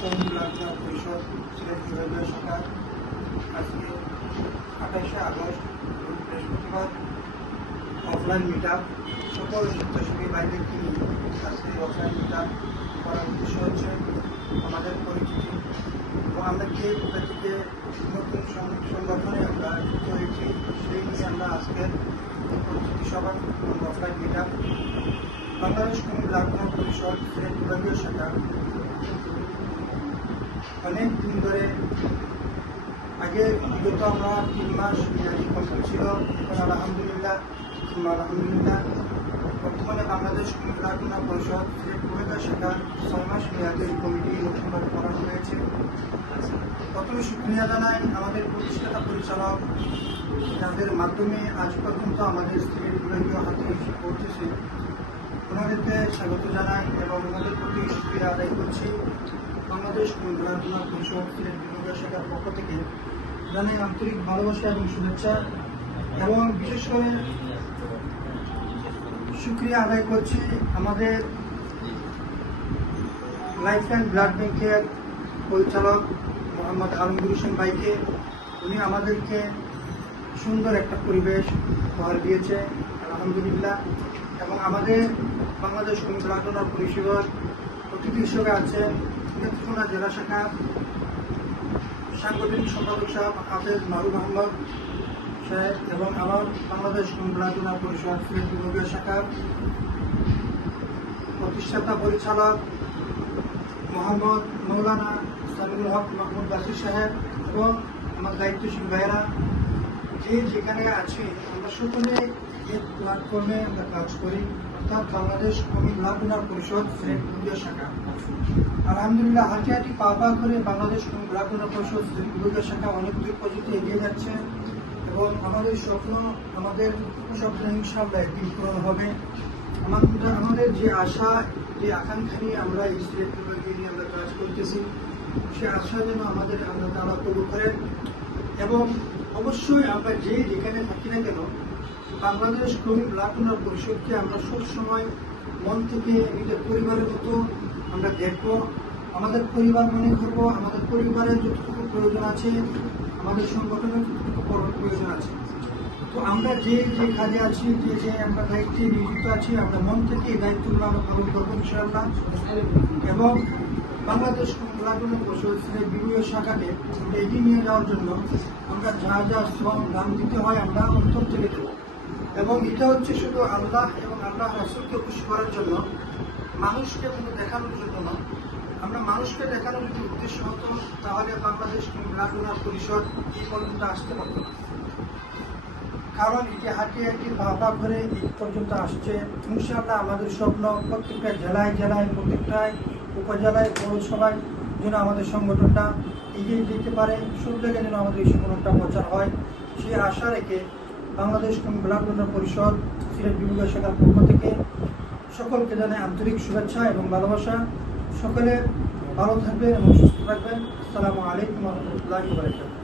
কৌমি block পরিষদ সিলেট বিভাগীয় শাখা আজকে 28শে আগস্ট বৃহস্পতিবার অফলাইন মিট আপ সকল স্বেচ্ছাসেবী বাইরের কি আজকে অফলাইন মিট আপ করার উদ্দেশ্য হচ্ছে আমাদের পরিচিতি এবং আমরা যে কোথা থেকে নতুন সংগঠনে আমরা যুক্ত হয়েছি সেই নিয়ে আমরা আজকের পরিচিতি সভা অফলাইন মিট আপ বাংলাদেশ কৌমি ব্লক পরিষদ সিলেট বিভাগীয় শাখা অনেক দিন ধরে আগে বিগত আমরা 3 মাস মেয়াদি কমপ্লিট ছিল। এখন আলহামদুলিল্লাহ বর্তমানে বাংলাদেশ কৌমি ব্লক পরিষদ সিলেট বিভাগীয় শাখা 6 মাস মেয়াদি কমিটি নতুনভাবে করা হয়েছে। প্রথমে শুকরিয়া জানাই আমাদের প্রতিষ্ঠাতা পরিচালক যাদের মাধ্যমে আজ পর্যন্ত আমাদের সিলেট বিভাগীয় হাতে এসে পৌঁছেছে, ওনাদেরকে স্বাগত জানাই এবং ওনাদের প্রতি শুকরিয়া আদায় করছি। বাংলাদেশ কৌমি ব্লক পরিষদ সিলেট বিভাগীয় শাখার পক্ষ থেকে জানাই আন্তরিক ভালোবাসা এবং শুভেচ্ছা এবং বিশেষ করে শুকরিয়া আদায় করছি আমাদের লাইফ লাইন ব্লাড ব্যাংকের পরিচালক মোহাম্মদ আলমগীর হোসেন ভাইকে। উনি আমাদেরকে সুন্দর একটা পরিবেশ উপহার দিয়েছে আলহামদুলিল্লাহ। এবং আমাদের বাংলাদেশ কৌমি ব্লক পরিষদ অতিথি হিসেবে আছেন নেত্রকোনা জেলা শাখা সাংগঠনিক সম্পাদক সাহেব হাফেজ মারুফ আহমদ সাহেব এবং আমার বাংলাদেশ কৌমি ব্লক পরিষদ সিলেট বিভাগীয় শাখার প্রতিষ্ঠাতা পরিচালক মোহাম্মদ মৌলানা সামিউল হক মাহমুদ বাসির সাহেব এবং আমার দায়িত্বশীল ভাইয়েরা যে যেখানে আছি আমরা সকলে এই প্ল্যাটফর্মে আমরা কাজ করি, অর্থাৎ বাংলাদেশ কৌমি ব্লক পরিষদ সিলেট বিভাগীয় শাখা। আলহামদুলিল্লাহ হাঁটি হাঁটি পা পা করে বাংলাদেশ কৌমি ব্লক পরিষদ সিলেট বিভাগীয় শাখা অনেক দূর পর্যন্ত এগিয়ে যাচ্ছে এবং আমাদের স্বপ্ন ইনশাআল্লাহ একদিন পূরণ হবে। আমাদের যে আশা যে আকাঙ্ক্ষা নিয়ে আমরা এই সিলেট বিভাগে নিয়ে আমরা কাজ করতেছি, সে আশা যেন আমাদের আল্লাহ তাআলা কবুল করেন এবং অবশ্যই আমরা যে যেখানে থাকি না কেন বাংলাদেশ কৌমি ব্লক পরিষদকে আমরা সবসময় মন থেকে নিজের পরিবারের মতো আমরা দেখব, আমাদের পরিবার মনে করব, আমাদের পরিবারের যতটুকু প্রয়োজন আছে আমাদের সংগঠনের যতটুকু প্রয়োজন আছে। তো আমরা যে যে কাজে আছি যে আমরা দায়িত্বে নিয়োজিত আছি আমরা মন থেকে এই দায়িত্বগুলো আমরা পালন করবো ইনশাআল্লাহ। এবং বাংলাদেশ কৌমি ব্লক পরিষদ সিলেট বিভাগীয় শাখাকে এগিয়ে নিয়ে যাওয়ার জন্য আমরা যা যা শ্রম দান দিতে হয় আমরা অন্তর থেকে দেব এবং এটা হচ্ছে শুধু আল্লাহ এবং আল্লাহ রাসূলকে খুশি করার জন্য, মানুষকে শুধু দেখানোর জন্য না। আমরা মানুষকে দেখানোর যদি উদ্দেশ্য হতো তাহলে বাংলাদেশ কৌমি ব্লক পরিষদ এই পর্যন্ত আসতে পারত না, কারণ এটি হাঁটিয়ে হাঁটি পা করে এই পর্যন্ত আসছে। ইনশাআল্লাহ আমাদের স্বপ্ন প্রত্যেকটা জেলায় জেলায় প্রত্যেকটায় উপজেলায় পৌরসভায় যেন আমাদের সংগঠনটা এগিয়ে যেতে পারে, সব জায়গায় যেন আমাদের এই সংগঠনটা প্রচার হয়, সেই আশা রেখে বাংলাদেশ কৌমি ব্লক পরিষদ সিলেট বিভাগীয় শাখার পক্ষ থেকে সকলকে জানাই আন্তরিক শুভেচ্ছা এবং ভালোবাসা। সকলে ভালো থাকবেন এবং সুস্থ থাকবেন। আসসালামু আলাইকুম ওয়া রাহমাতুল্লাহি ওয়া বারাকাতুহু।